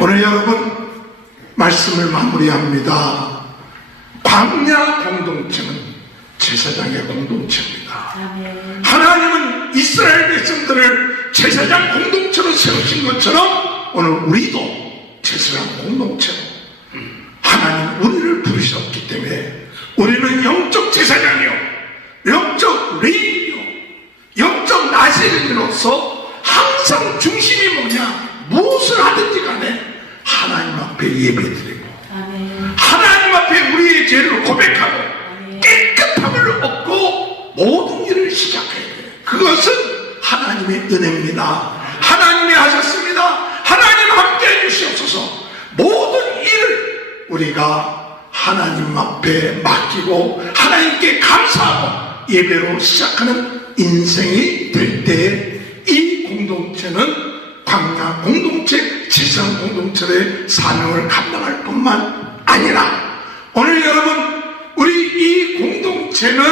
오늘 여러분 말씀을 마무리합니다. 광야 공동체는 제사장의 공동체입니다. 하나님은 이스라엘 백성들을 제사장 공동체로 세우신 것처럼 오늘 우리도 제사장 공동체로 하나님 우리를 부르셨기 때문에 우리는 영적 제사장이요, 영적 레위요, 영적 나세린으로서 항상 중심이 뭐냐, 무엇을 하든지 간에 하나님 앞에 예배드리고 하나님 앞에 우리의 죄를 고백하고 깨끗함을 얻고 모든 일을 시작해야 돼요. 그것은 하나님의 은혜입니다. 하나님이 하셨습니다. 하나님 함께 해주시옵소서. 모든 일을 우리가 하나님 앞에 맡기고 하나님께 감사하고 예배로 시작하는 인생이 될 때 이 공동체는 광야 공동체, 지상 공동체의 사명을 감당할 뿐만 아니라 오늘 여러분 우리 이 공동체는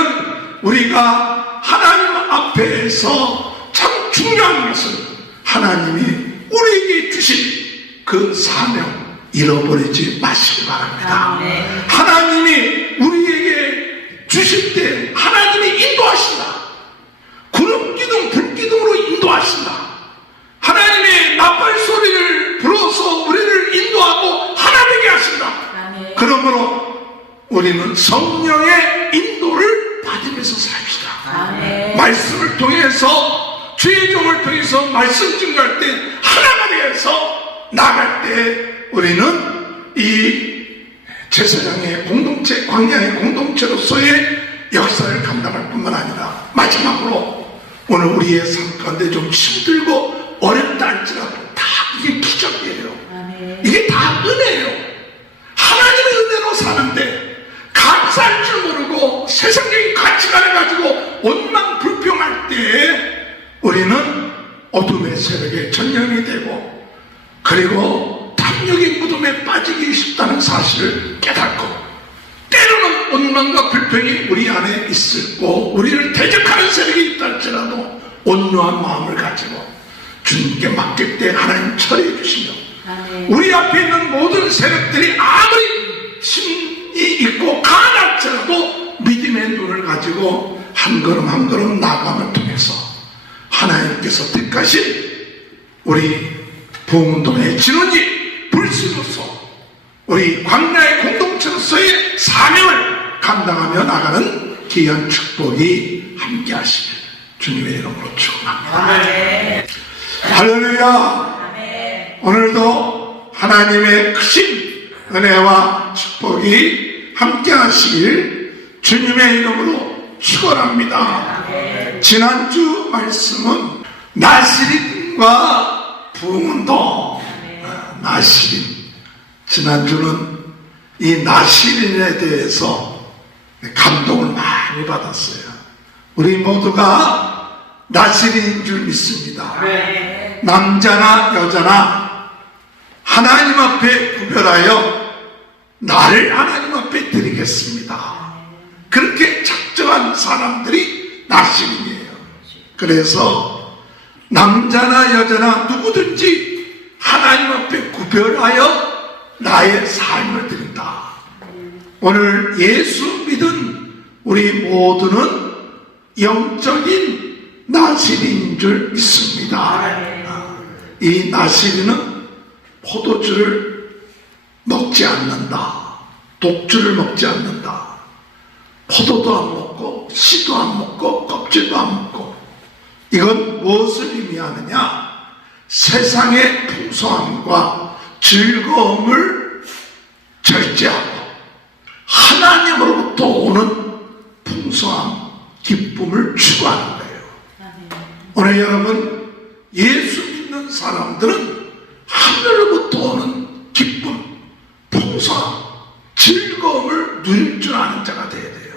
우리가 하나님 앞에서 참 중요한 것은 하나님이 우리에게 주신 그 사명 잃어버리지 마시기 바랍니다. 하나님이 우리에게 주실 때 하나님이 인도하신다. 구름기둥 불기둥으로 인도하신다. 하나님의 나팔소리를 불어서 우리를 인도하고 하나 되게 하신다. 그러므로 우리는 성령의 인도를 받으면서 삽시다. 말씀을 통해서 주의 종을 통해서 말씀 증거할 때 하나가 되어서 나갈 때 우리는 이 제사장의 공동체, 광야의 공동체로서의 역사를 감당할 뿐만 아니라 마지막으로 오늘 우리의 삶 가운데 좀 힘들고 어렵다 할지라도 다 이게 기적이에요. 이게 다 은혜예요. 하나님의 은혜로 사는데 감사할 줄 모르고 세상적인 가치관을 가지고 원망 불평할 때에 우리는 어둠의 세력에 전념이 되고 그리고 탐욕의 무덤에 빠지기 쉽다는 사실을 깨닫고 때로는 원망과 불평이 우리 안에 있고 우리를 대적하는 세력이 있다 할지라도 온유한 마음을 가지고 주님께 맡길 때 하나님 처리해 주시며 우리 앞에 있는 모든 세력들이 아무리 힘이 있고 강할지라도 믿음의 눈을 가지고 한 걸음 한 걸음 나아감을 통해서 하나님께서 택하신 우리 부흥운동의 진원이 불씨로서 우리 광야의 공동체로서의 사명을 감당하며 나가는 귀한 축복이 함께 하시길 주님의 이름으로 축원합니다. 할렐루야. 오늘도 하나님의 크신 은혜와 축복이 함께 하시길 주님의 이름으로 축원합니다. 지난주 말씀은 나시린과 부흥운동. 나시린, 지난주는 이 나시린에 대해서 감동을 많이 받았어요. 우리 모두가 나시린인 줄 믿습니다. 남자나 여자나 하나님 앞에 구별하여 나를 하나님 앞에 드리겠습니다. 그렇게 작정한 사람들이 나시린이에요. 그래서 남자나 여자나 누구든지 하나님 앞에 구별하여 나의 삶을 드린다. 오늘 예수 믿은 우리 모두는 영적인 나시린인 줄 믿습니다. 이 나시린은 포도주를 먹지 않는다. 독주를 먹지 않는다. 포도도 안 먹고 씨도 안 먹고 껍질도 안 먹고. 이건 무엇을 의미하느냐? 세상의 풍성함과 즐거움을 절제하고 하나님으로부터 오는 풍성함, 기쁨을 추구하는 거예요. 오늘 여러분 예수 믿는 사람들은 하늘로부터 오는 기쁨, 풍성함, 즐거움을 누릴 줄 아는 자가 되어야 돼요.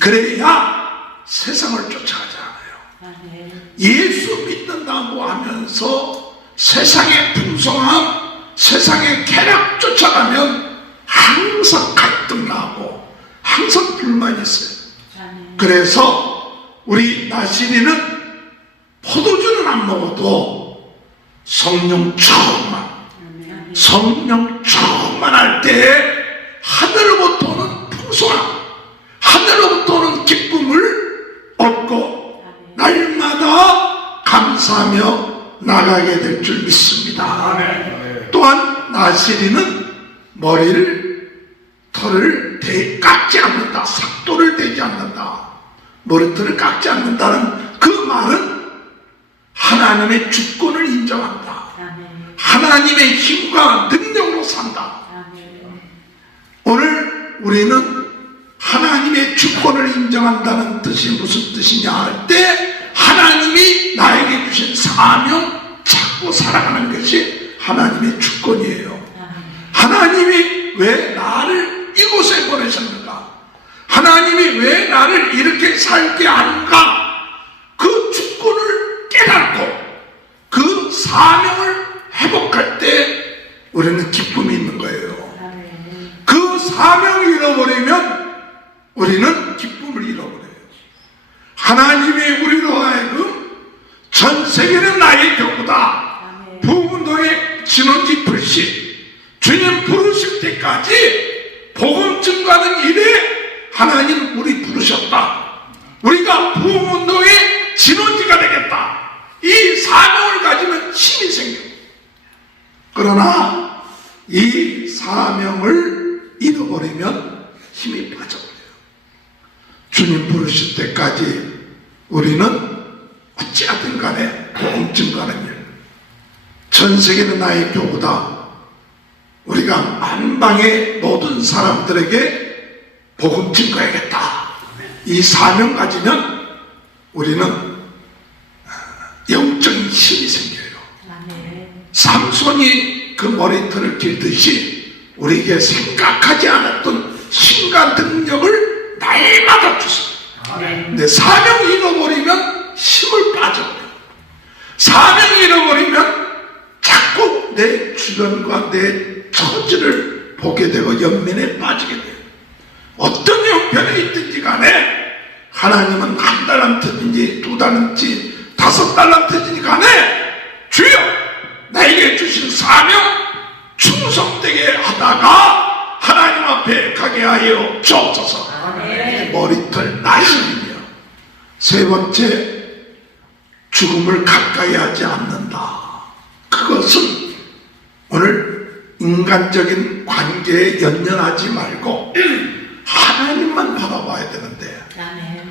그래야 세상을 쫓아가지 않아요. 예수 믿는다고 하면서 세상의 풍성함, 세상의 쾌락 쫓아가면 항상 갈등 나고 항상 불만이 있어요. 그래서 우리 나시린은 포도주는 안 먹어도 성령 충만, 성령 충만할 때 하늘로부터 오는 풍성함, 하늘로부터 오는 기쁨을 얻고 날마다 감사하며 나가게 될 줄 믿습니다. 또한 나시리는 털을 깎지 않는다, 삭도를 대지 않는다, 머리털을 깎지 않는다는 그 말은 하나님의 주권을 인정한다, 하나님의 힘과 능력으로 산다. 오늘 우리는 하나님의 주권을 인정한다는 뜻이 무슨 뜻이냐 할 때, 하나님이 나에게 주신 사명 찾고 살아가는 것이 하나님의 주권이에요. 하나님이 왜 나를 이곳에 보내셨는가, 하나님이 왜 나를 이렇게 살게 하는가, 그 주권을 깨닫고 그 사명을 회복할 때 우리는 기쁨이 있는 거예요. 그 사명을 잃어버리면 우리는 기쁨을 잃어버려요. 하나님이 우리로 하여금 전 세계는 나의 교구다, 부흥운동의 진원지 불씨, 주님 부르실 때까지 복음 증거하는 일에 하나님 우리 부르셨다, 우리가 부흥운동의 진원지가 되겠다, 이 사명을 가지면 힘이 생겨요. 그러나 이 사명을 잃어버리면 힘이 빠져버려요. 주님 부르실 때까지 우리는 어찌하든 간에 복음 증거하는 일, 전 세계는 나의 교구다, 우리가 만방의 모든 사람들에게 복음 증거해야겠다, 이 사명 가지면 우리는 영적인 힘이 생겨요. 삼손이 그 머리털을 길듯이 우리에게 생각하지 않았던 힘과 능력을 날마다 주십니다. 근데 사명 잃어버리면 힘을 빠져버려요. 사명 잃어버리면 자꾸 내 주변과 내 처지를 보게 되고 연민에 빠지게 돼요. 어떤 형편에 있든지 간에 하나님은 한 달란트든지 두 달란트든지 5달란트든지 간에 주여 나에게 주신 사명 충성되게 하다가 하나님 앞에 가게 하여 주옵소서. 머리털 나시리며, 세 번째, 죽음을 가까이 하지 않는다. 그것은 오늘 인간적인 관계에 연연하지 말고 하나님만 바라봐야 되는데,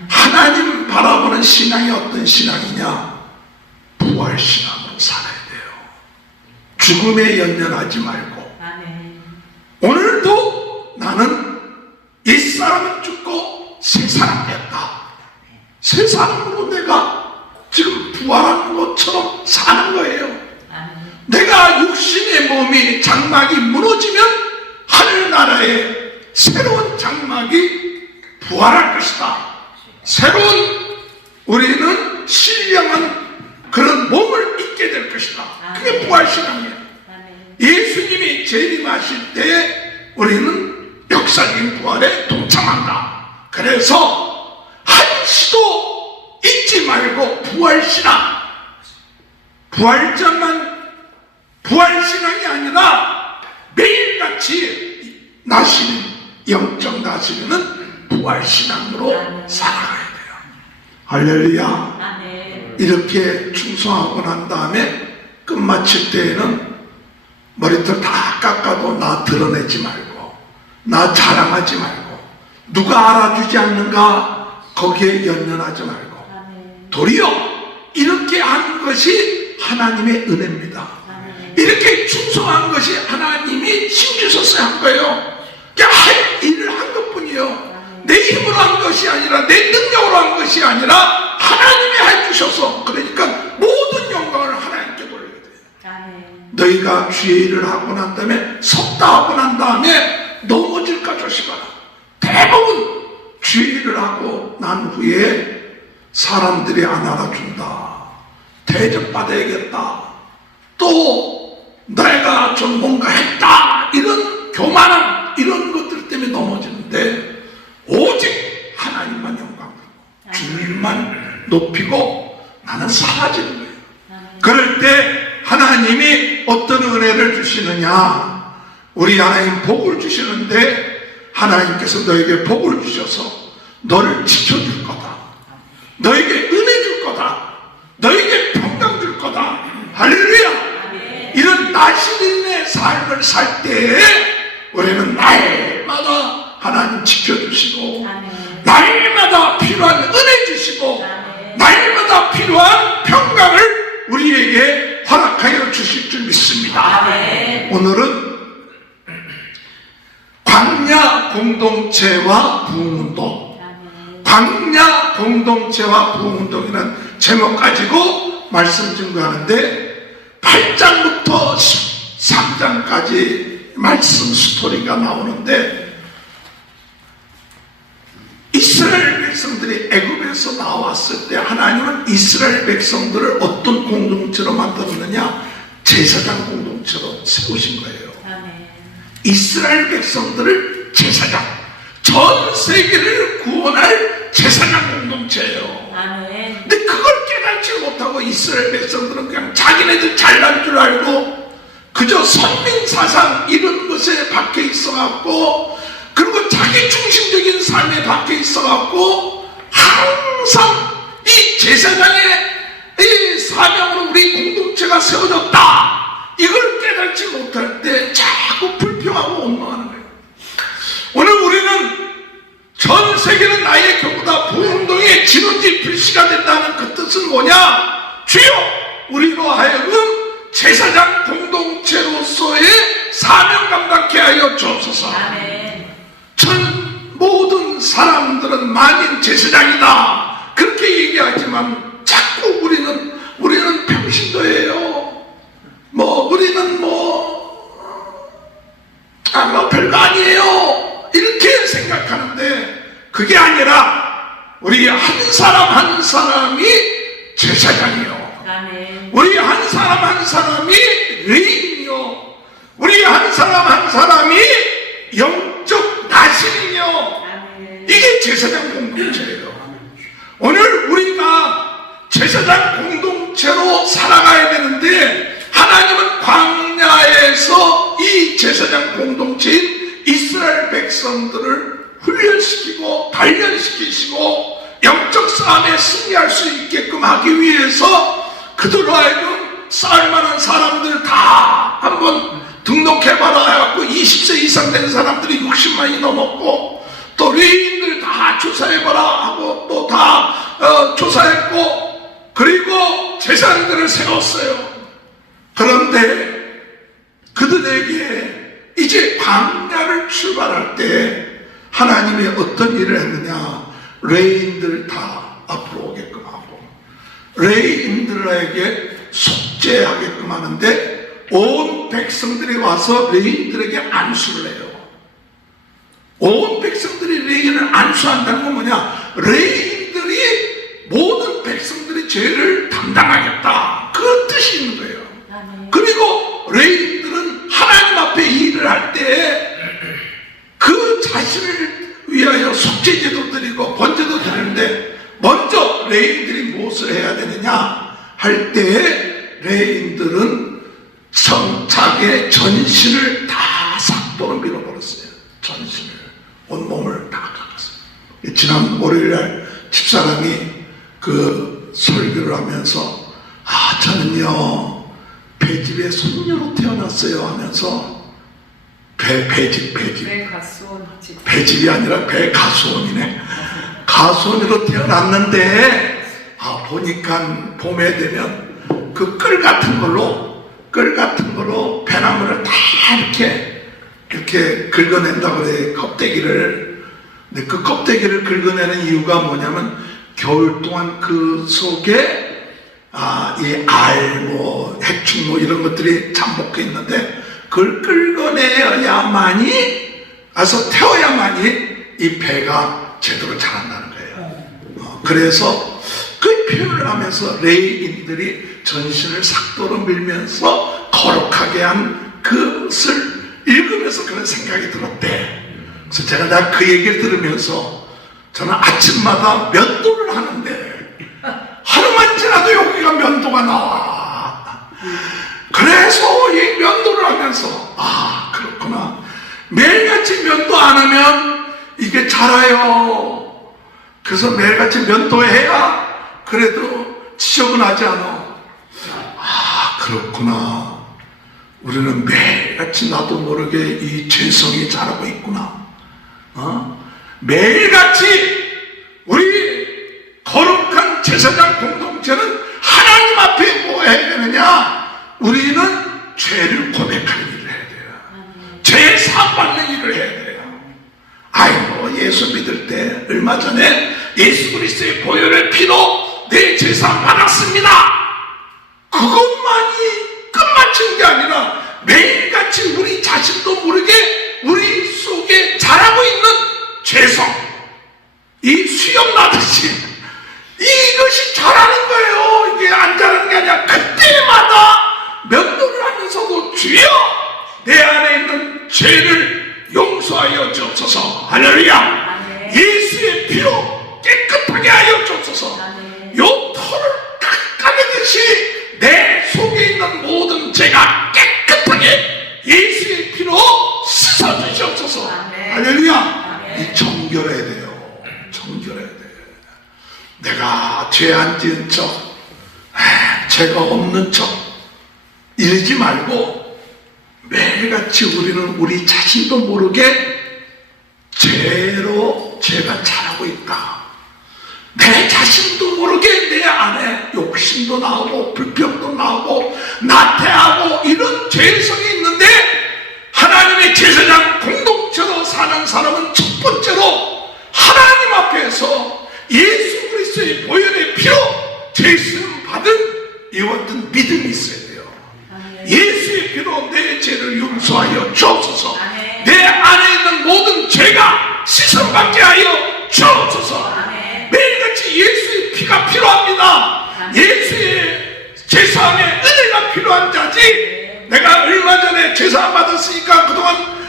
하나님 바라보는 신앙이 어떤 신앙이냐? 부활신앙으로 살아야 돼요. 죽음에 연연하지 말고, 오늘도 나는 옛사람은 죽고 새 사람 됐다, 새 사람으로 내가 지금 부활한 것처럼 사는 거예요. 내가 육신의 몸이 장막이 무너지면 하늘나라에 새로운 장막이 부활할 것이다. 새로운 우리는 신령한 그런 몸을 입게 될 것이다. 그게 부활신앙이에요. 예수님이 재림하실 때 우리는 역사적인 부활에 동참한다. 그래서 한시도 잊지 말고 부활신앙, 부활절만 부활신앙이 아니라 매일같이 나시는, 영적 나시는 부활신앙으로 살아가야 돼요. 할렐루야. 이렇게 충성하고 난 다음에 끝마칠 때에는 머리털 다 깎아도 나 드러내지 말고, 나 자랑하지 말고, 누가 알아주지 않는가 거기에 연연하지 말고, 도리어 이렇게 한 것이 하나님의 은혜입니다. 이렇게 충성한 것이 하나님이 힘주셔서 한 거예요. 그냥 할 일을 한 것뿐이에요. 내 힘으로 한 것이 아니라, 내 능력으로 한 것이 아니라 하나님이 해주셔서, 그러니까 모든 영광을 하나님께 돌리게 돼요. 너희가 주의 일을 하고 난 다음에, 섰다 하고 난 다음에 넘어질까 조심하라. 대부분 주의 일을 하고 난 후에 사람들이 안 알아준다, 대접받아야겠다, 또 내가 좀 뭔가 했다, 이런 교만한 이런 것들 때문에 넘어지는데, 오직 하나님만 영광 받고 주님만 높이고 나는 사라지는 거예요. 그럴 때 하나님이 어떤 은혜를 주시느냐? 주시느냐? 우리 하나님 복을 주시는데 하나님께서 너에게 복을 주셔서 너를 지켜줄 거다. 너에게 은혜 줄 거다. 너에게 평강 줄 거다. 할렐루야. 이런 나신 있는 삶을 살 때에 우리는 날마다 하나님 지켜주시고 날마다 필요한 은혜 주시고 날마다 필요한 평강을 우리에게 허락하여 주실 줄 믿습니다. 오늘은 광야 공동체와 부흥운동, 광야 공동체와 부흥운동이라는 제목 가지고 말씀 증거하는데 8장부터 13장까지 말씀 스토리가 나오는데, 이스라엘 백성들이 애굽에서 나왔을 때 하나님은 이스라엘 백성들을 어떤 공동체로 만들었느냐? 제사장 공동체로 세우신 거예요. 이스라엘 백성들을 제사장, 전 세계를 구원할 제사장 공동체예요. 근데 그걸 깨닫지 못하고 이스라엘 백성들은 그냥 자기네들 잘난 줄 알고 그저 선민사상 이런 것에 박혀 있어갖고, 그리고 자기 중심적인 삶에 박혀 있어갖고 항상 이 제사장의 이 사명으로 우리 공동체가 세워졌다, 이걸 깨닫지 못할 때 자꾸 불평하고 원망하는 거예요. 오늘 우리는 전 세계는 나의 교구다, 부흥운동의 진원지 불씨가 된다는 그 뜻은 뭐냐? 주여, 우리로 하여금 제사장 공동체로서의 사명 감당케 하여 주옵소서. 전 모든 사람들은 만인 제사장이다 그렇게 얘기하지만 자꾸 우리는 평신도예요. 우리는 별거 아니에요 이렇게 생각하는데, 그게 아니라 우리 한 사람 한 사람이 제사장이요. 우리 한 사람 한 사람이 레인이요. 우리 한 사람 한 사람이 영적 나신이요. 이게 제사장 공동체예요. 오늘 우리가 제사장 공동체로 살아가야 되는데, 하나님은 광야에서 이 제사장 공동체인 이스라엘 백성들을 훈련시키고 단련시키시고 영적 싸움에 승리할 수 있게끔 하기 위해서 그들로 하여금 싸울만한 사람들 다 한번 등록해봐라 해갖고 20세 이상 된 사람들이 60만이 넘었고, 또 레위인들 다 조사해봐라 하고 또 다 조사했고, 그리고 제사장들을 세웠어요. 그런데 그들에게 이제 광야를 출발할 때 하나님이 어떤 일을 했느냐? 레위인들 다 앞으로 오게끔 하고 레위인들에게 속죄하게끔 하는데, 온 백성들이 와서 레위인들에게 안수를 해요. 온 백성들이 레위인을 안수한다는 건 뭐냐? 레위인들이 모든 백성들의 죄를 담당하겠다, 그 뜻이 있는 거예요. 그리고 레위인들은 하나님 앞에 일을 할 때 그 자신을 위하여 속죄제도 드리고 번제도 드리는데, 먼저 레위인들이 무엇을 해야 되느냐 할 때, 레위인들은 자기의 전신을 다 삭도로 밀어버렸어요. 전신을, 온몸을 다 깎았어요. 지난 월요일날 집사람이 그 설교를 하면서 저는요 배집의 손녀로 태어났어요 하면서, 배집이 아니라 배가수원이네. 가수원으로 태어났는데 보니까 봄에 되면 그 끌 같은 걸로 배나무를 다 이렇게 긁어낸다 그래, 껍데기를. 근데 그 껍데기를 긁어내는 이유가 뭐냐면, 겨울 동안 그 속에 이 알, 해충 이런 것들이 잠복해 있는데, 그걸 긁어내야만이, 태워야만이 이 배가 제대로 자란다는 거예요. 그래서 그 표현을 하면서 레위인들이 전신을 삭도로 밀면서 거룩하게 한 그것을 읽으면서 그런 생각이 들었대. 그래서 제가 그 얘기를 들으면서 저는 아침마다 면도를 하는데 하루만 지나도 여기가 면도가 나와. 그래서 이 면도를 하면서 아 그렇구나, 매일같이 면도 안 하면 이게 자라요. 그래서 매일같이 면도해야 그래도 지저분하지 않아. 아 그렇구나, 우리는 매일같이 나도 모르게 이 죄성이 자라고 있구나. 매일같이 우리 거룩한 제사장 공동체는 하나님 앞에 뭐 해야 되느냐? 우리는 죄를 고백하는 일을 해야 돼요. 죄 사함받는 일을 해야 돼요. 아이고, 예수 믿을 때 얼마 전에 예수 그리스도의 보혈의 피로 내 죄 사함 받았습니다. 그것만이 끝마친 게 아니라 매일같이 우리 자신도 모르게 우리 속에 자라고 있는 죄성, 이 수염 나듯이 이것이 자라는 거예요. 이게 안 자라는 게 아니라 그때마다 면도를 하면서도 주여 내 안에 있는 죄를 용서하여 주옵소서. 할렐루야. 예수의 피로 깨끗하게 하여 주옵소서. 요 털을 깎아내듯이 내 속에 있는 모든 죄가 깨끗하게 예수의 피로 씻어주시옵소서. 할렐루야. 이 정결해야 돼요. 정결해야 돼요. 내가 죄 안 지은 척, 죄가 없는 척 이러지 말고 매일같이 우리는 우리 자신도 모르게 죄가 자라고 있다. 내 자신도 모르게 내 안에 욕심도 나오고 불평도 나오고 나태하고 이런 죄성이 있는데, 하나님의 제사장 공동체로 사는 사람은 첫 번째로 하나님 앞에서 예수 그리스도의 보혈의 피로 죄수임 받은 이와 같은 믿음이 있어야 돼요. 예수의 피로 내 죄를 용서하여 주옵소서. 내 안에 있는 모든 죄가 씻음받게 하여 주옵소서. 매일같이 예수의 피가 필요합니다. 예수의 제사함의 은혜가 필요한 자지, 내가 얼마 전에 제사함 받았으니까 그동안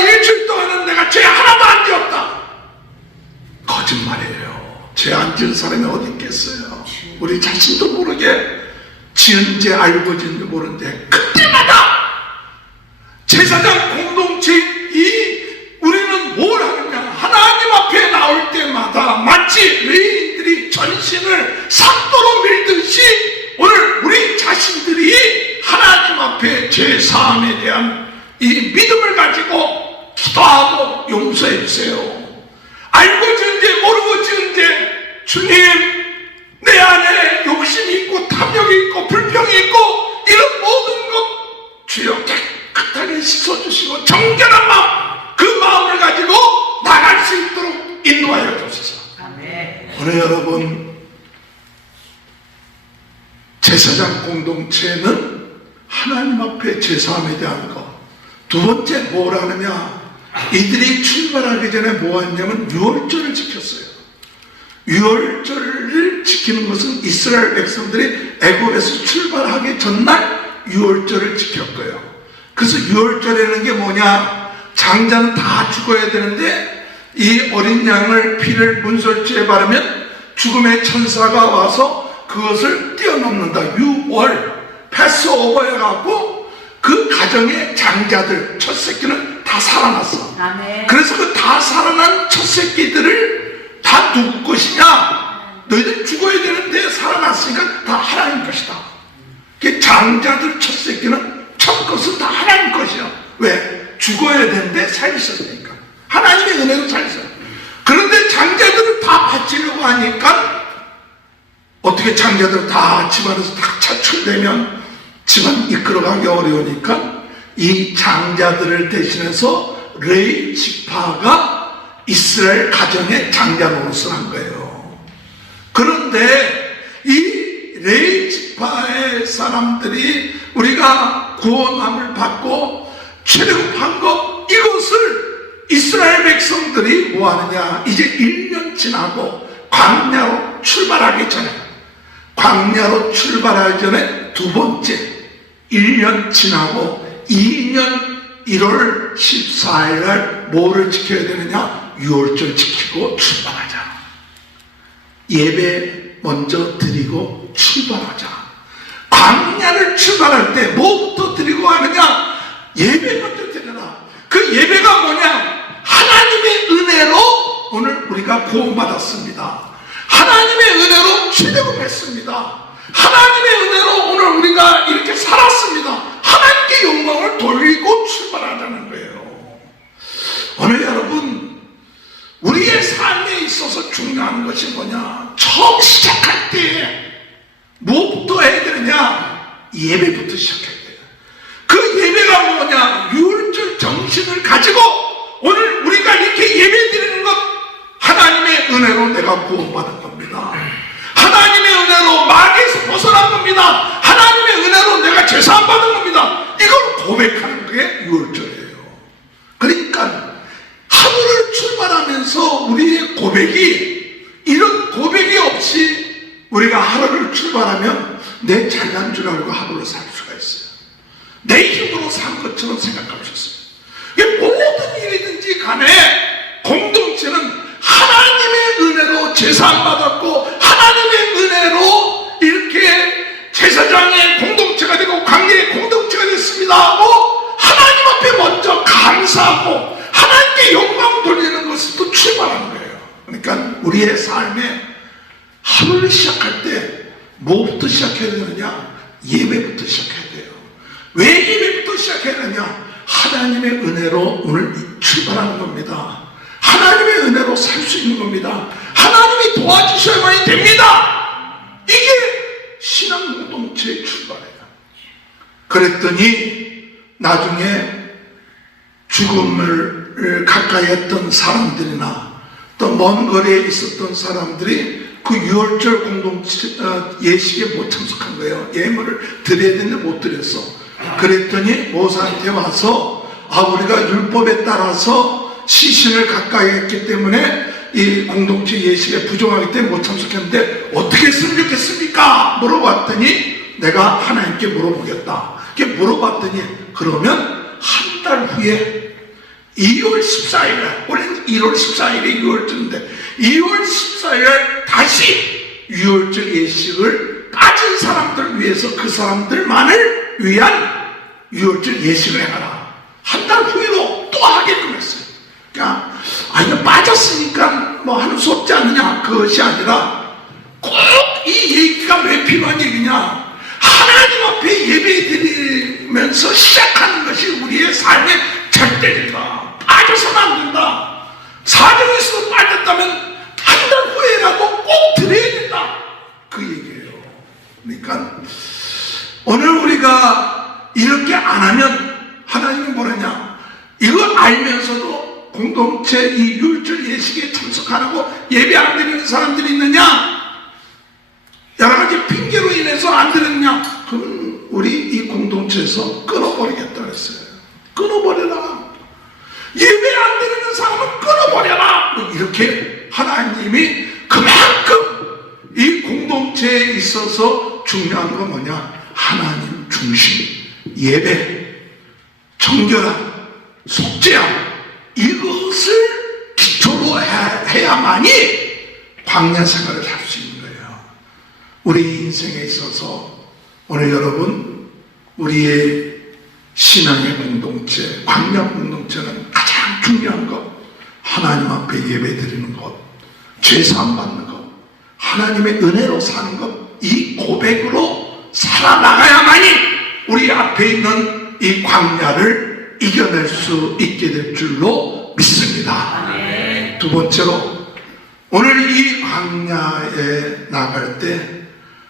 일주일 동안은 내가 죄 하나도 안 지었다. 거짓말이에요. 죄 안 지은 사람이 어디 있겠어요. 우리 자신도 모르게 지은 죄, 알고 지은 죄, 모르는 죄, 그때마다 제사장 공동체 우리는 뭘 하느냐, 하나님 앞에 나올 때마다 마치 레인들이 전신을 삭도로 밀듯이 오늘 우리 자신들이 하나님 앞에 죄 사함에 대한 이 믿음을 가지고 기도하고 용서해 주세요. 알고 지은 죄, 모르고 지은 죄, 주님 내 안에 욕심이 있고 탐욕이 있고 불평이 있고 이런 모든 것 주여 깨끗하게 씻어주시고 정결한 마음, 그 마음을 가지고 나갈 수 있도록 인도하여 주소서. 오늘 여러분, 제사장 공동체는 하나님 앞에 제사함에 대한 것. 두 번째 뭘 하느냐, 이들이 출발하기 전에 뭐 했냐면 유월절을 지켰어요. 유월절을 지키는 것은 이스라엘 백성들이 애굽에서 출발하기 전날 유월절을 지켰고요. 그래서 유월절이라는 게 뭐냐, 장자는 다 죽어야 되는데 이 어린 양을 피를 문설주에 바르면 죽음의 천사가 와서 그것을 뛰어넘는다. 유월 패스오버 해갖고 그 가정의 장자들 첫 새끼는 다 살아났어. 그래서 그 다 살아난 첫 새끼들을 다 누구 것이냐, 너희들 죽어야 되는데 살아났으니까 다 하나님 것이다. 장자들 첫 새끼는 첫 것은 다 하나님 것이야. 왜? 죽어야 되는데 살리셨으니까. 하나님의 은혜로 살렸어요. 그런데 장자들을 다 바치려고 하니까 어떻게 장자들을 다 집안에서 다 차출되면 집안 이끌어가기 어려우니까 이 장자들을 대신해서 레위 지파가 이스라엘 가정의 장자 노릇을 한 거예요. 그런데 이 레위 지파의 사람들이 우리가 구원함을 받고 출애굽한 것, 이것을 이스라엘 백성들이 뭐 하느냐, 이제 1년 지나고 광야로 출발하기 전에, 광야로 출발하기 전에 두 번째 1년 지나고 2년 1월 14일 날 뭐를 지켜야 되느냐, 유월절 지키고 출발하자. 예배 먼저 드리고 출발하자. 광야를 출발할 때 뭐부터 드리고 하느냐? 예배 먼저 드려라. 그 예배가 뭐냐? 하나님의 은혜로 오늘 우리가 구원받았습니다. 하나님의 은혜로 출애굽했습니다. 하나님의 은혜로 오늘 우리가 이렇게 살았습니다. 하나님께 영광을 돌리고 출발하자는 거예요. 오늘 여러분, 우리의 삶에 있어서 중요한 것이 뭐냐? 처음 시작할 때 무엇부터 해야 되느냐? 예배부터 시작해야 돼요. 그 예배가 뭐냐? 유월절 정신을 가지고 오늘 우리가 이렇게 예배 드리는 것, 하나님의 은혜로 내가 구원받은 겁니다. 하나님의 은혜로 마귀에서 벗어난 겁니다. 하나님의 은혜로 내가 제사함 받은 겁니다. 이걸 고백하는 게 유월절이에요. 그러니까 하루를 출발하면서 우리의 고백이, 이런 고백이 없이 우리가 하루를 출발하면 내 잘난 줄 알고 하루를 살 수가 있어요. 내 힘으로 산 것처럼 생각할 수 있어요. 이게 모든 일이든지 간에 공동체는 하나님의 은혜로 제사함 받았고, 하나님의 은혜로 이렇게 제사장의 공동체가 되고 광야의 공동체가 됐습니다 하고, 하나님 앞에 먼저 감사하고 하나님께 영광 돌리는 것으로 출발하는 거예요. 그러니까 우리의 삶에 하루를 시작할 때 뭐부터 시작해야 되느냐? 예배부터 시작해야 돼요. 왜 예배부터 시작해야 되느냐? 하나님의 은혜로 오늘 출발하는 겁니다. 하나님의 은혜로 살 수 있는 겁니다. 하나님이 도와주셔야만이 됩니다. 이게 신앙 공동체의 출발이에요. 그랬더니 나중에 죽음을 가까이 했던 사람들이나 또 먼 거리에 있었던 사람들이 그 유월절 공동체 예식에 못 참석한 거예요. 예물을 드려야 되는데 못 드렸어. 그랬더니 모세한테 와서 우리가 율법에 따라서 시신을 가까이 했기 때문에 이 공동체 예식에 부정하기 때문에 못 참석했는데 어떻게 했으면 좋겠습니까? 물어봤더니 내가 하나님께 물어보겠다. 이렇게 물어봤더니 그러면 한 달 후에 2월 14일, 올해는 1월 14일에 6월절인데 2월 14일 다시 유월절 예식을 빠진 사람들 위해서 그 사람들만을 위한 유월절 예식을 해가라. 한 달 후에로 또 하게끔 했어요. 그러니까 이거 빠졌으니까 뭐 하는 수 없지 않느냐, 그것이 아니라 꼭 이 얘기가 왜 필요한 얘기냐? 하나님 앞에 예배 드리면서 시작하는 것이 우리의 삶의 절대입니다. 빠져서는 안 된다. 사정에서도 빠졌다면 한 달 후에라도 꼭 드려야 된다. 그 얘기예요. 그러니까 오늘 우리가 이렇게 안 하면 하나님이 뭐라냐? 이거 알면서도 공동체 이 유월절 예식에 참석하라고 예배 안 드리는 사람들이 있느냐? 여러 가지 핑계로 인해서 안 드렸냐? 그럼 우리 이 공동체에서 끊어버리겠다 그랬어요. 끊어버려라. 예배 안 드리는 사람은 끊어버려라. 이렇게 하나님이 그만큼 이 공동체에 있어서 중요한 건 뭐냐? 하나님 중심, 예배, 정결함, 속죄함, 이것을 기초로 해야만이 광야 생활을 할 수 있는 거예요. 우리 인생에 있어서 오늘 여러분, 우리의 신앙의 공동체, 광야 공동체는 가장 중요한 것, 하나님 앞에 예배 드리는 것, 죄사함 받는 것, 하나님의 은혜로 사는 것, 이 고백으로 살아나가야만이 우리 앞에 있는 이 광야를 이겨낼 수 있게 될 줄로 믿습니다. 두 번째로, 오늘 이 광야에 나갈 때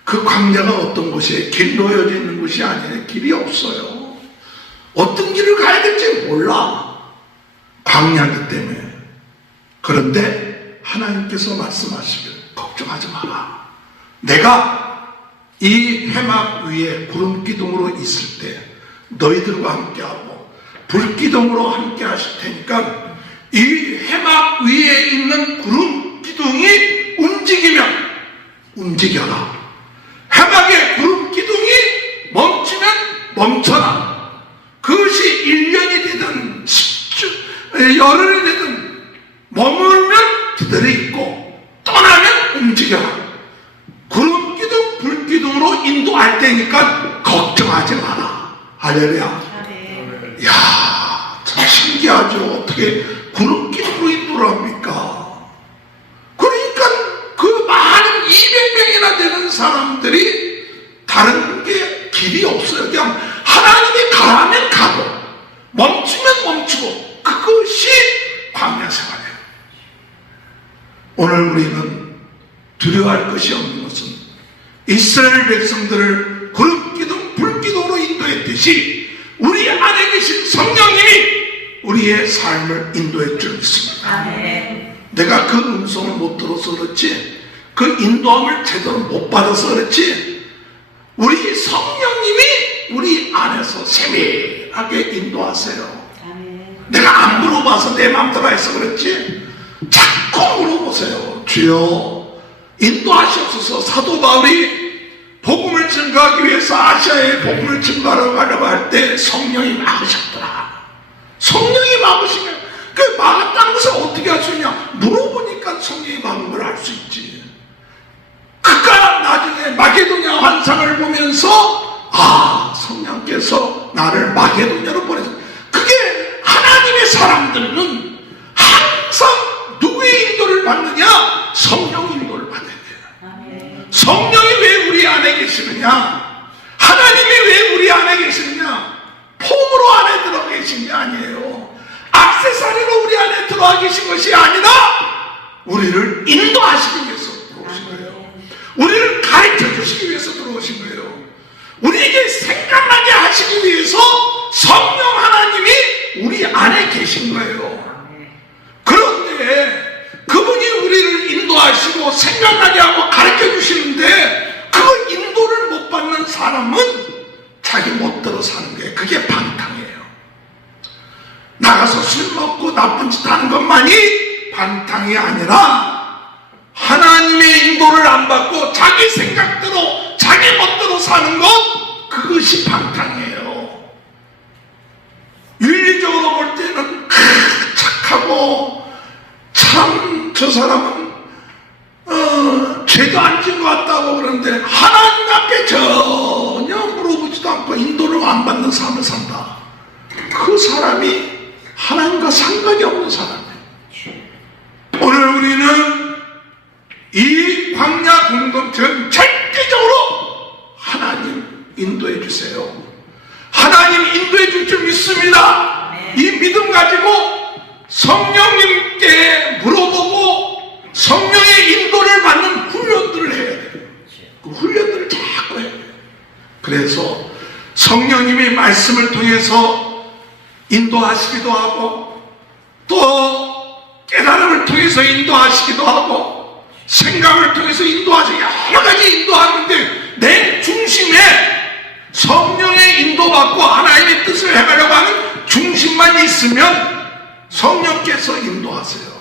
그 광야가 어떤 곳이에요? 길 놓여져 있는 곳이 아니에요. 길이 없어요. 어떤 길을 가야 될지 몰라. 광야이기 때문에. 그런데 하나님께서 말씀하시길, 걱정하지 마라. 내가 이 해막 위에 구름 기둥으로 있을 때 너희들과 함께하고 불기둥으로 함께 하실 테니까 이 해막 위에 있는 구름 기둥이 움직이면 움직여라. 해막의 구름 기둥이 멈추면 멈춰라. 그것이 1년이 되든 10주, 열흘이 되든 머물면 그대로 있고 떠나면 움직여라. 구름 기둥, 불 기둥으로 인도할 테니까 어떻게 구름기둥으로 인도를 합니까? 그러니까 그 많은 200명이나 되는 사람들이 다른 게 길이 없어요. 그냥 하나님이 가라면 가고 멈추면 멈추고, 그것이 광야 생활이에요. 오늘 우리는 두려워할 것이 없는 것은 이스라엘 백성들을 구름기둥 불기둥으로 인도했듯이 우리 안에 계신 성령님이 우리의 삶을 인도할 줄 믿습니다. 아멘. 내가 그 음성을 못 들어서 그렇지, 그 인도함을 제대로 못 받아서 그렇지, 우리 성령님이 우리 안에서 세밀하게 인도하세요. 아멘. 내가 안 물어봐서 내 마음대로 해서 그렇지, 자꾸 물어보세요. 주여 인도하시옵소서. 사도 바울이 복음을 증거하기 위해서 아시아에 복음을 증거하러 가려고 할 때 성령이 막으셨더라. 성령이 막으시면 그 막았다는 것을 어떻게 할 수 있냐? 물어보니까 성령이 막은 걸 알 수 있지. 그가 나중에 마게도냐 환상을 보면서 성령께서 나를 마게도냐로 보내서, 그게 하나님의 사람들은 항상 누구의 인도를 받느냐? 성령 인도를 받아야 돼요. 아멘. 성령이 왜 우리 안에 계시느냐? 하나님이 왜 우리 안에 계시느냐? 폼으로 안에 들어가 계신 게 아니에요. 액세서리로 우리 안에 들어가 계신 것이 아니라 우리를 인도하시기 위해서 들어오신 거예요. 우리를 가르쳐 주시기 위해서 들어오신 거예요. 우리에게 생각나게 하시기 위해서 성령 하나님이 우리 안에 계신 거예요. 그런데 그분이 우리를 인도하시고 생각나게 하고 가르쳐 주시는데, 그 인도를 못 받는 사람은 자기 멋대로 사는 거예요. 그게 방탕이에요. 나가서 술 먹고 나쁜 짓 하는 것만이 방탕이 아니라 하나님의 인도를 안 받고 자기 생각대로 자기 멋대로 사는 것, 그것이 방탕이에요. 윤리적으로 볼 때는 착하고 참 저 사람은 죄도 안 지은 것 같다고 그러는데, 하나님 앞에 전혀 물어보지도 않고 인도를 안 받는 삶을 산다. 그 사람이 하나님과 상관이 없는 사람이에요. 오늘 우리는 이 광야 공동체는 절대적으로 하나님 인도해 주세요. 하나님 인도해 줄 줄 믿습니다. 이 믿음 가지고 성령님께 물어보고 성령의 인도를 받는 훈련들을 해야 돼요. 그 훈련들을 자꾸 해야 돼요. 그래서 성령님의 말씀을 통해서 인도하시기도 하고, 또 깨달음을 통해서 인도하시기도 하고, 생각을 통해서 인도하시고, 여러 가지 인도하는데 내 중심에 성령의 인도받고 하나님의 뜻을 해가려고 하는 중심만 있으면 성령께서 인도하세요.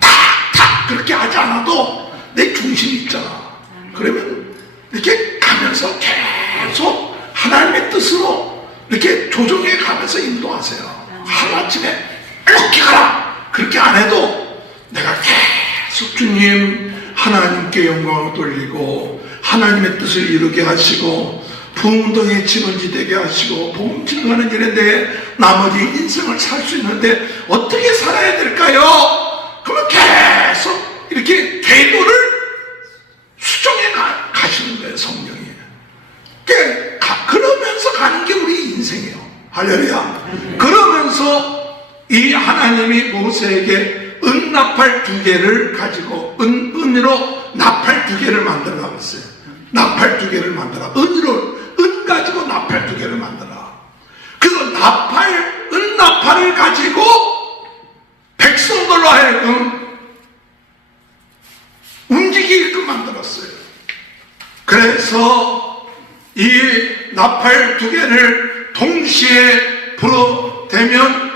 탁탁 그렇게 하지 않아도 내 중심이 있잖아. 그러면 이렇게 가면서 계속 하나님의 뜻으로 이렇게 조정해 가면서 인도하세요. 하루아침에 이렇게 가라 그렇게 안 해도 내가 계속 주님 하나님께 영광을 돌리고 하나님의 뜻을 이루게 하시고 부흥동의 진원지 되게 하시고 복음 증거하는 일에 대해 나머지 인생을 살 수 있는데 어떻게 살아야 될까요? 그러면 계속 이렇게 궤도를 수정해 가시는 거예요. 성령이. 그러면서 가는 게 우리 인생이에요. 할렐루야. 그러면서 이 하나님이 모세에게 은 나팔 2개를 가지고 은으로 나팔 2개를 만들라고 했어요. 나팔 2개를 만들라. 은 가지고 나팔 2개를 만들라. 그래서 은 나팔을 가지고 백성들로 하여금 움직이게끔 만들었어요. 그래서 이 나팔 2개를 동시에 불어대면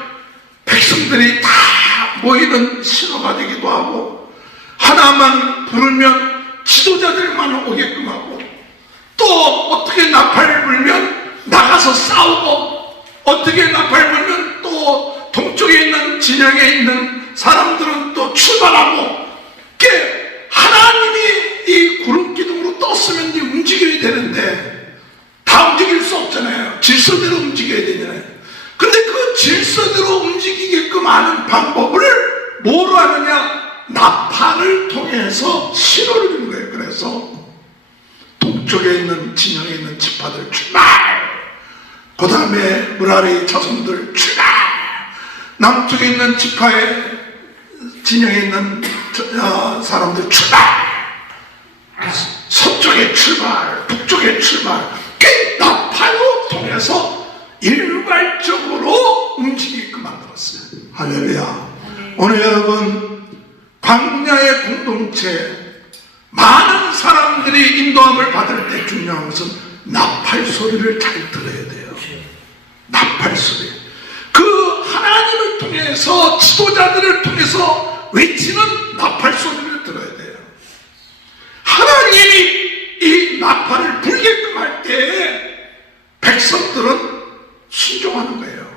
백성들이 다 모이는 신호가 되기도 하고, 하나만 부르면 지도자들만 오게끔 하고, 또 어떻게 나팔을 불면 나가서 싸우고, 어떻게 나팔을 불면 또 동쪽에 있는 진영에 있는 사람들은 또 출발하고, 하나님이 이 구름기둥으로 떴으면 이제 움직여야 되는데 다 움직일 수 없잖아요. 질서대로 움직여야 되잖아요. 근데 그 질서대로 움직이게끔 안 뭐로 하느냐? 나팔을 통해서 신호를 주는 거예요. 그래서 동쪽에 있는 진영에 있는 지파들 출발, 그 다음에 무라리 자손들 출발, 남쪽에 있는 지파의 진영에 있는 사람들 출발, 서쪽에 출발, 북쪽에 출발, 그 나팔로 통해서 일괄적으로 움직이게끔 만들었어요. 할렐루야. 오늘 여러분, 광야의 공동체, 많은 사람들이 인도함을 받을 때 중요한 것은 나팔 소리를 잘 들어야 돼요. 나팔 소리. 그 하나님을 통해서, 지도자들을 통해서 외치는 나팔 소리를 들어야 돼요. 하나님이 이 나팔을 불게끔 할 때 백성들은 순종하는 거예요.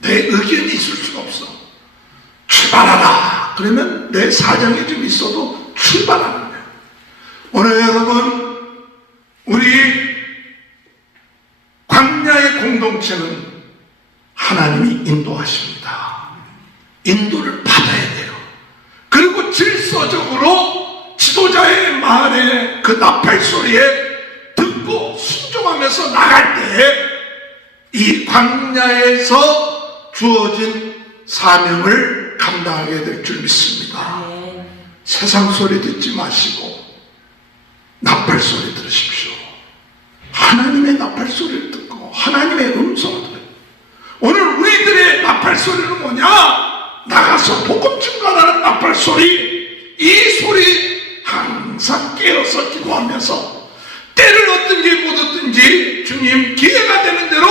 내 의견이 있을 수가 없어. 출발하라. 그러면 내 사정이 좀 있어도 출발하는 거예요. 오늘 여러분, 우리 광야의 공동체는 하나님이 인도하십니다. 인도를 받아야 돼요. 그리고 질서적으로 지도자의 말에 그 나팔 소리에 듣고 순종하면서 나갈 때 이 광야에서 주어진 사명을 감당하게 될 줄 믿습니다. 세상 소리 듣지 마시고 나팔 소리 들으십시오. 하나님의 나팔 소리를 듣고 하나님의 음성을 들어요. 오늘 우리들의 나팔 소리는 뭐냐? 나가서 복음 증거하는 나팔 소리. 이 소리 항상 깨어서 기도하면서 때를 얻든지 못 얻든지 주님 기회가 되는 대로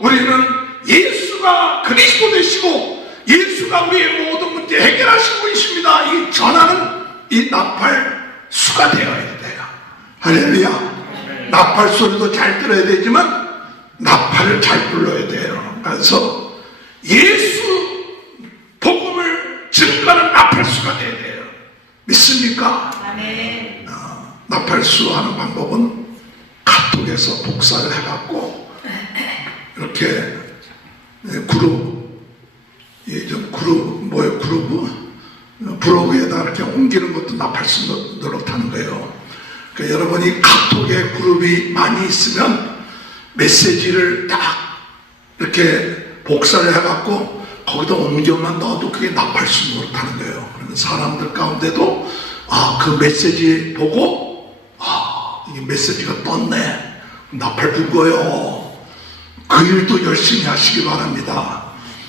우리는 예수가 그리스도 되시고 예수가 우리의 모든 문제 해결하신 분이십니다. 이 전하는 이 나팔 수가 되어야 돼요. 할렐루야. 나팔 소리도 잘 들어야 되지만 나팔을 잘 불러야 돼요. 그래서 예수 복음을 증거하는 나팔수가 돼야 돼요. 믿습니까? 아멘. 나팔수 하는 방법은 카톡에서 복사를 해갖고 이렇게 브로그에다 이렇게 옮기는 것도 나팔수 노릇하는 거예요. 그러니까 여러분이 카톡에 그룹이 많이 있으면 메시지를 딱 이렇게 복사를 해갖고 거기다 옮겨만 넣어도 그게 나팔수 노릇하는 거예요. 그러면 사람들 가운데도 그 메시지 보고 이게 메시지가 떴네. 나팔 불고요. 그 일도 열심히 하시기 바랍니다.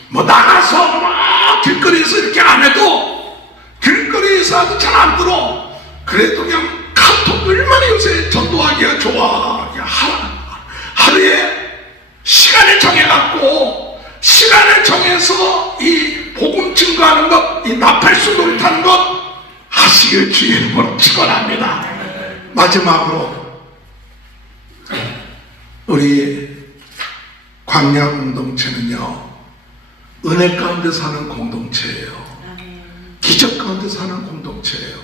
뭐 나가서 막 길거리에서 이렇게 안 해도 길거리에서 하도 잘 안 들어. 그래도 그냥 카톡 얼마나 요새 전도하기가 좋아. 그냥 하루에 시간을 정해갖고 시간을 정해서 이 복음 증거하는 것, 이 나팔수 노릇하는 것 하시길 주의 이름으로 축원합니다. 마지막으로 우리 광야 공동체는요, 은혜 가운데 사는 공동체예요. 기적 가운데 사는 공동체예요.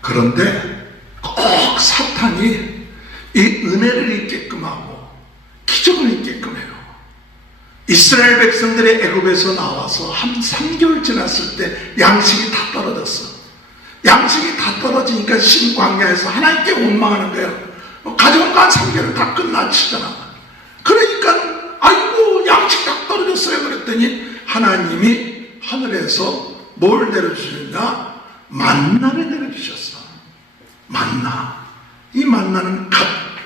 그런데 꼭 사탄이 이 은혜를 잊게끔 하고 기적을 잊게끔 해요. 이스라엘 백성들의 애굽에서 나와서 한 3개월 지났을 때 양식이 다 떨어졌어. 양식이 다 떨어지니까 신광야에서 하나님께 원망하는 거예요. 가져온 거 한 3개월 다 끝나치잖아. 그러니까 아이고 양식 다 떨어졌어요. 그랬더니 하나님이 하늘에서 뭘 내려주셨냐? 만나를 내려주셨어. 만나. 이 만나는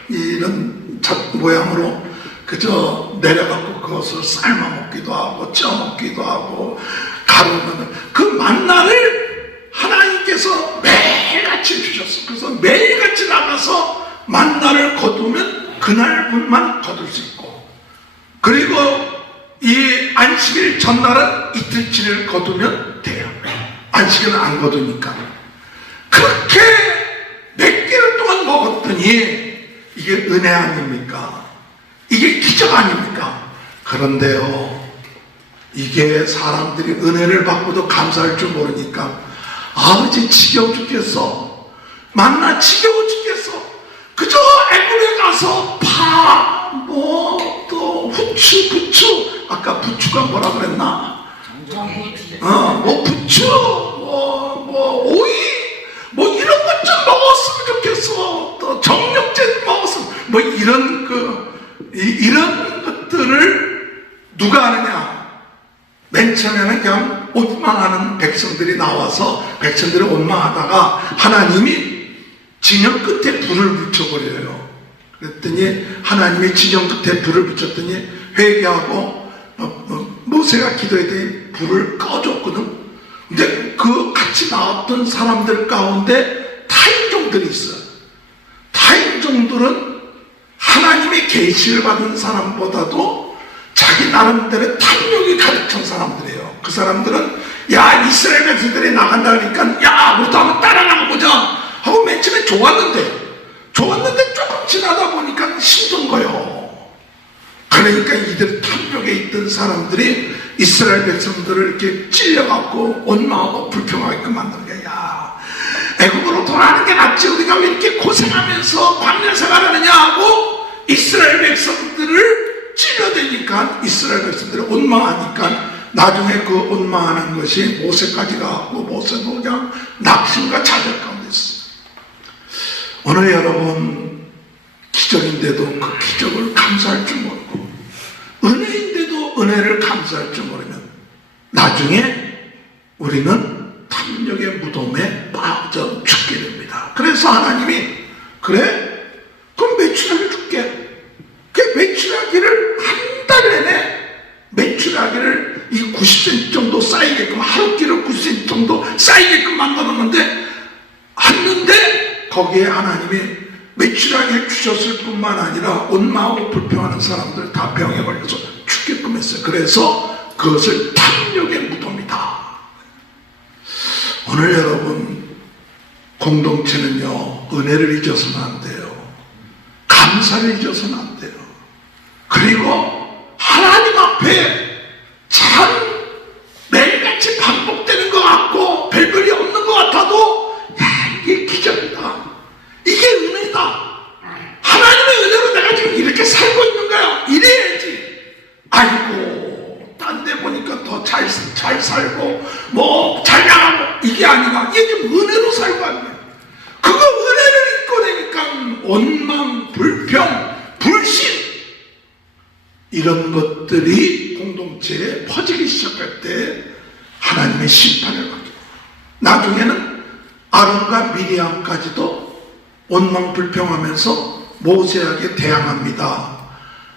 이런 모양으로 그저 내려갖고 그것을 삶아 먹기도 하고 쪄 먹기도 하고 가루는 그 만나를 하나님께서 매일같이 주셨어. 그래서 매일같이 나가서 만나를 거두면 그날분만 거둘 수 있고, 그리고 이 안식일 전날은 이틀치를 거두면 돼요. 안식일은 안 거두니까. 그렇게 몇 개월 동안 먹었더니 이게 은혜 아닙니까? 이게 기적 아닙니까? 그런데요, 이게 사람들이 은혜를 받고도 감사할 줄 모르니까 이제 지겨워 죽겠어. 만나 지겨워 죽겠어. 그저 애굽에 가서 또 후추, 부추, 아까 부추가 뭐라 그랬나? 뭐 부추, 뭐 오이, 뭐 이런 것 좀 먹었으면 좋겠어. 또 정력제 먹었으면 뭐 이런 것들을 누가 하느냐? 맨 처음에는 그냥 원망하는 백성들이 나와서 백성들을 원망하다가 하나님이 진영 끝에 불을 붙여버려요. 그랬더니 하나님이 진영 끝에 불을 붙였더니 회개하고 모세가 기도했더니 불을 꺼줬거든. 근데 그 같이 나왔던 사람들 가운데 타인종들이 있어요. 타인종들은 하나님의 계시를 받은 사람보다도 자기 나름대로 탐욕이 가득 찬 사람들이에요. 그 사람들은 야 이스라엘 백성들이 나간다 그러니까 야 우리도 한번 따라가 보자 하고 맨 처음에 좋았는데 조금 지나다 보니까 힘든 거예요. 그러니까 이들 탐욕에 있던 사람들이 이스라엘 백성들을 이렇게 찔려갖고 원망하고 불평하게끔 만드는 거야. 야, 애국으로 돌아가는 게 낫지. 우리가 왜 이렇게 고생하면서 광야 생활하느냐 하고 이스라엘 백성들을 찔러대니까 이스라엘 백성들을 원망하니까 나중에 그 원망하는 것이 모세까지 가고 모세도 그냥 낙심과 좌절 가운데 있어. 오늘 여러분 기적인데도 그 기적을 감사할 줄 모르고 은혜인데도 은혜를 감사할 줄 모르면 나중에 우리는 탐욕의 무덤에 빠져 죽게 됩니다. 그래서 하나님이 그래? 그럼 매출하기 줄게. 그 매출하기를 한 달 내내 매출하기를 이 90cm 정도 쌓이게끔 하루 끼를 90cm 정도 쌓이게끔 만들었는데 했는데 거기에 하나님이 매출하게 주셨을 뿐만 아니라 원망하고 불평하는 사람들 다 병에 걸려서 죽게끔 했어요. 그래서 그것을 탐욕의 무덤이다. 오늘 여러분 공동체는요 은혜를 잊어서는 안 돼요. 감사를 잊어서는 안 돼요. 그리고 하나님 앞에 참 매일같이 반복되는 것 같고 별별이 없는 것 같아도 야 이게 기적이다. 이게 은혜다. 하나님의 은혜로 내가 지금 이렇게 살고 있는 거야. 이래야지. 아이고 딴 데 보니까 더 잘 살고 뭐 잘 나가고 이게 아니라 이게 좀 은혜로 살고 하는 거야. 그거 은혜를 잊고 되니까 원망, 불평, 불신 이런 것들이 공동체에 퍼지기 시작할 때 하나님의 심판을 받게 돼요. 나중에는 아론과 미리암까지도 원망 불평하면서 모세에게 대항합니다.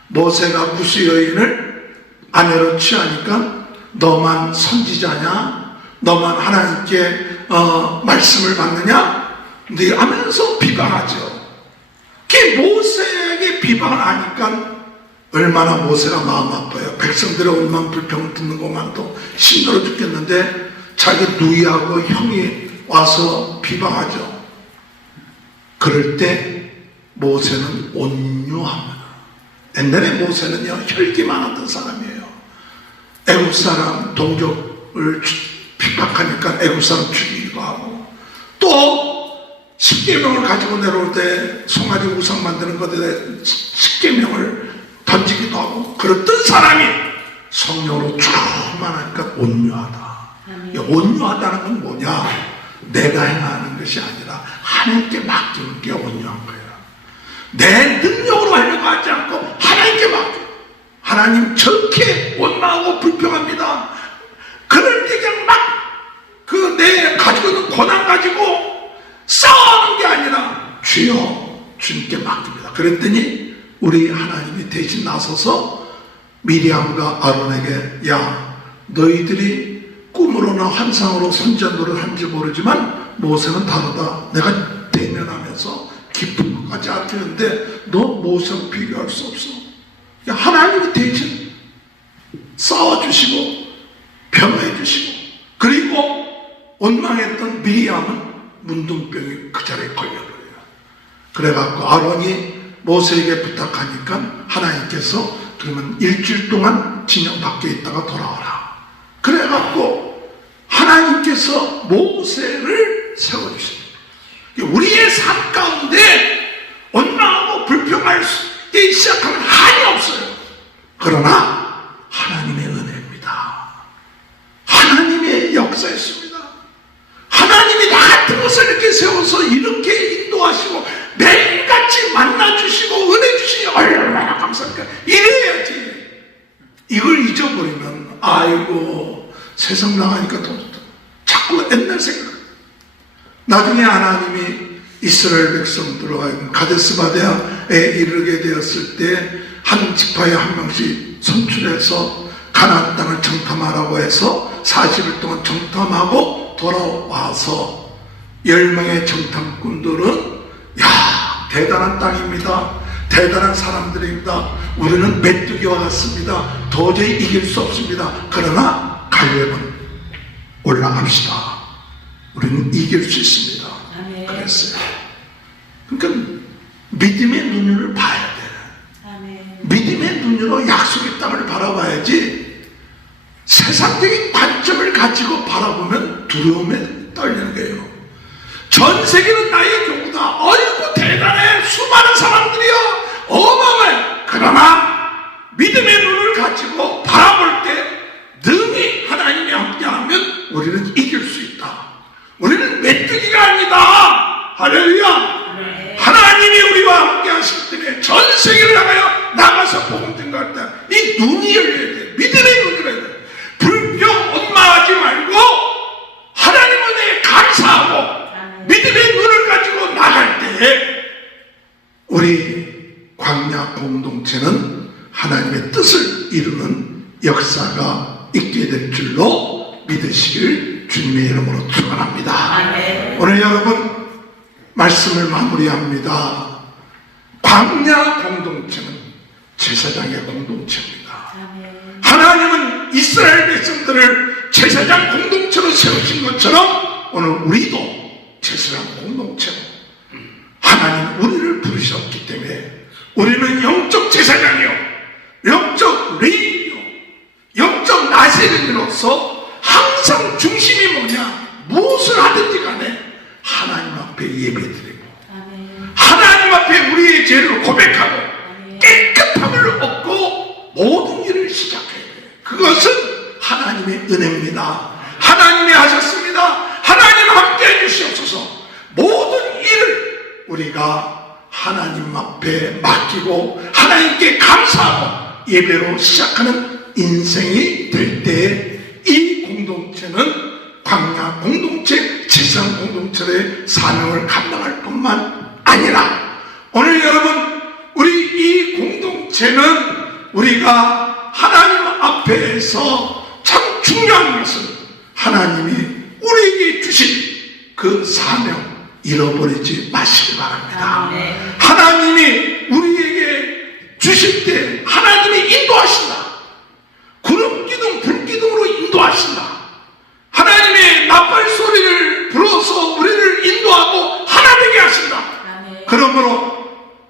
모세가 구스 여인을 아내로 취하니까 너만 선지자냐? 너만 하나님께 말씀을 받느냐? 네 하면서 비방하죠. 그 모세에게 비방을 하니까 얼마나 모세가 마음 아파요. 백성들의 원망 불평을 듣는 것만도 힘들어 죽겠는데 자기 누이하고 형이 와서 비방하죠. 그럴 때 모세는 온유합니다. 옛날에 모세는요 혈기 많았던 사람이에요. 애국 사람 동족을 핍박하니까 애국 사람 죽이기도 하고 또 십계명을 가지고 내려올 때 송아지 우상 만드는 것에 십계명을 던지기도 하고 그랬던 사람이 성령으로 충만하니까 온유하다. 온유하다는 건 뭐냐? 내가 행하는 것이 아니라 하나님께 맡기는 게 온유한 거예요. 내 능력으로 하려고 하지 않고 하나님께 맡겨. 하나님 저렇게 원망하고 불평합니다. 그럴 때 그냥 막 그 내 가지고 있는 고난 가지고 싸우는 게 아니라 주여 주님께 맡깁니다. 그랬더니 우리 하나님이 대신 나서서 미리암과 아론에게 야 너희들이 꿈으로나 환상으로 선지자 노릇을 한지 모르지만 모세는 다르다. 내가 대면하면서 깊은 것까지 알겠는데 너 모세와 비교할 수 없어. 하나님이 대신 싸워주시고 변호해주시고 그리고 원망했던 미리암은 문둥병이 그 자리에 걸려버려요. 그래갖고 아론이 모세에게 부탁하니까 하나님께서 그러면 일주일 동안 진영 밖에 있다가 돌아와라. 그래갖고 하나님께서 모세를 세워주십니다. 우리의 삶 가운데 원망하고 불평할 때 시작하면 한이 없어요. 그러나 하나님의 은혜입니다. 감사했습니다. 하나님이 나 같은 것을 이렇게 세워서 이렇게 인도하시고 매일같이 만나주시고 은혜 주시니 얼마나 감사합니까? 이래야지. 이걸 잊어버리면 아이고 세상 나가니까 또 자꾸 옛날 생각. 나중에 하나님이 이스라엘 백성들로 하여금 가데스 바네아에 이르게 되었을 때 한 지파에 한 명씩 선출해서 가나안 땅을 정탐하라고 해서 40일 동안 정탐하고 돌아와서 10명의 정탐꾼들은 야 대단한 땅입니다. 대단한 사람들입니다. 우리는 메뚜기와 같습니다. 도저히 이길 수 없습니다. 그러나 갈렙은 올라갑시다. 우리는 이길 수 있습니다. 그랬어요. 그러니까 믿음의 눈을 봐야 돼. 믿음의 눈으로 약속의 땅을 바라봐야지 세상적인 관점을 가지고 바라보면 두려움에 떨리는 거예요. 전 세계는 나의 교구다. 어이구 대단해. 수많은 사람들이야. 어마어마해. 그러나 믿음의 눈을 가지고 바라볼 때 능히 하나님이 함께하면 우리는 이길 수 있다. 우리는 메뚜기가 아니다. 할렐루야. 하나님이 우리와 함께 하실 때문에 전 세계를 나가서 복음 증거할 때 이 눈이 열려야 돼. 믿음의 눈이 열려야 돼. 불평 원망하지 말고 하나님 은혜에 감사하고 믿음의 눈을 가지고 나갈 때 우리 광야 공동체는 하나님의 뜻을 이루는 역사가 있게 될 줄로 믿으시길 주님의 이름으로 축원합니다. 오늘 여러분 말씀을 마무리합니다. 광야 공동체는 제사장의 공동체입니다. 하나님은 이스라엘 백성들을 제사장 공동체로 세우신 것처럼 오늘 우리도 제사장 공동체로 하나님 우리를 부르셨기 때문에 우리는 영적 제사장이요, 영적 레위요, 영적 나세린으로서 항상 중심이 뭐냐, 무엇을 하든지 간에 하나님 앞에 예배드리고 하나님 앞에 우리의 죄를 고백하고 깨끗함을 얻고 모든 일을 시작해야 돼요. 그것은 하나님의 은혜입니다. 하나님이 하셨습니다. 하나님 함께 해주시옵소서. 모든 일을 우리가 하나님 앞에 맡기고 하나님께 감사하고 예배로 시작하는 인생이 될 때 이 공동체는 광야 공동체, 제사장 공동체의 사명을 감당할 뿐만 아니라 오늘 여러분 우리 이 공동체는 우리가 하나님 앞에서 참 중요한 것은 하나님이 우리에게 주신 그 사명 잃어버리지 마시기 바랍니다. 하나님이 우리에게 주실 때 하나님이 인도하신다. 구름기둥 불기둥으로 인도하신다. 하나님의 나팔 소리를 불어서 우리를 인도하고 하나 되게 하신다. 그러므로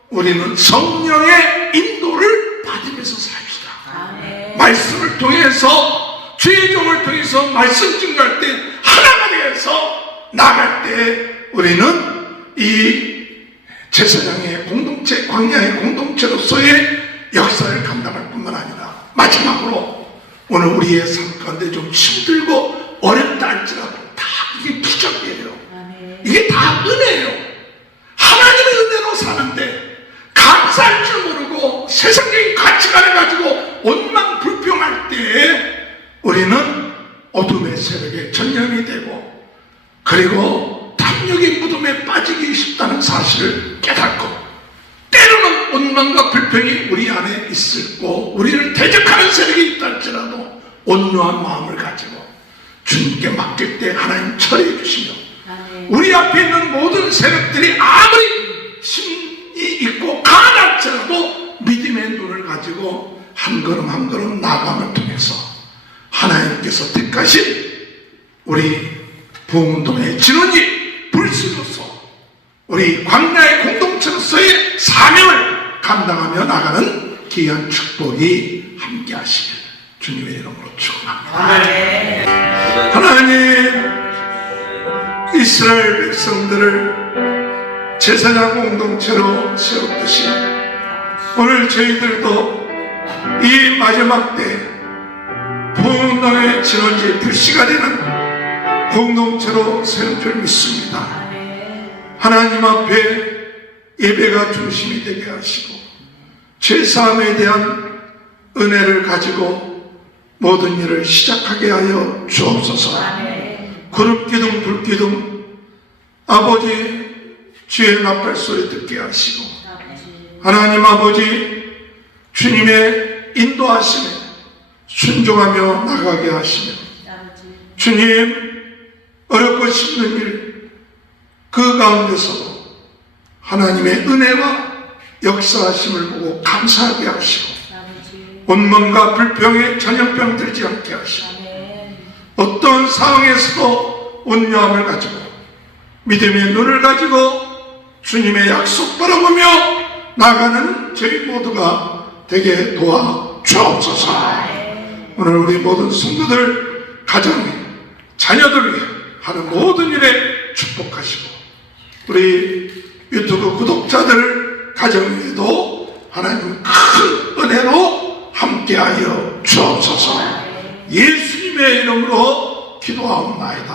우리는 성령의 인도를 받으면서 삽시다. 말씀을 통해서 주의 종을 통해서 말씀 증거할 때 하나가 되어서 나갈 때 우리는 이 제사장의 공동체, 광야의 공동체로서의 역사를 감당할 뿐만 아니라 마지막으로 오늘 우리의 삶 가운데 좀 힘들고 어렵다 할지라도 다 이게 부적이에요. 이게 다 은혜예요. 하나님의 은혜로 사는데 감사할 줄 모르고 세상적인 가치관을 가지고 원망 불평할 때 우리는 어둠의 세력에 전념이 되고 그리고 탐욕의 무덤에 빠지기 쉽다는 사실을 깨닫고 때로는 원망과 불평이 우리 안에 있고 우리를 대적하는 세력이 있다 할지라도 온유한 마음을 가지고 주님께 맡길 때 하나님 처리해 주시며 우리 앞에 있는 모든 세력들이 아무리 힘이 있고 강할지라도 믿음의 눈을 가지고 한 걸음 한 걸음 나감을 통해서 하나님께서 택하신 우리 부흥운동의 진원이 불씨로서 우리 광야의 공동체로서의 사명을 감당하며 나가는 귀한 축복이 함께 하시길 주님의 이름으로 축원합니다. 하나님 이스라엘 백성들을 제사장 공동체로 세웠듯이 오늘 저희들도 이 마지막 때 부흥운동의 진원지의 불씨가 되는 공동체로 세울 줄 믿습니다. 하나님 앞에 예배가 중심이 되게 하시고 죄사함에 대한 은혜를 가지고 모든 일을 시작하게 하여 주옵소서. 구름기둥 불기둥 아버지 주의 나팔 소리 듣게 하시고 하나님 아버지 주님의 인도하심에 순종하며 나가게 하시며 주님 어렵고 힘든 일 그 가운데서도 하나님의 은혜와 역사하심을 보고 감사하게 하시고 온몸과 불평에 전염병 들지 않게 하시고 어떤 상황에서도 온유함을 가지고 믿음의 눈을 가지고 주님의 약속 바라보며 나가는 저희 모두가 되게 도와 주옵소서. 오늘 우리 모든 성도들 가정에 자녀들 위해 하는 모든 일에 축복하시고 우리 유튜브 구독자들 가정 위에도 하나님 큰 은혜로 함께하여 주옵소서. 예수님의 이름으로 기도하옵나이다.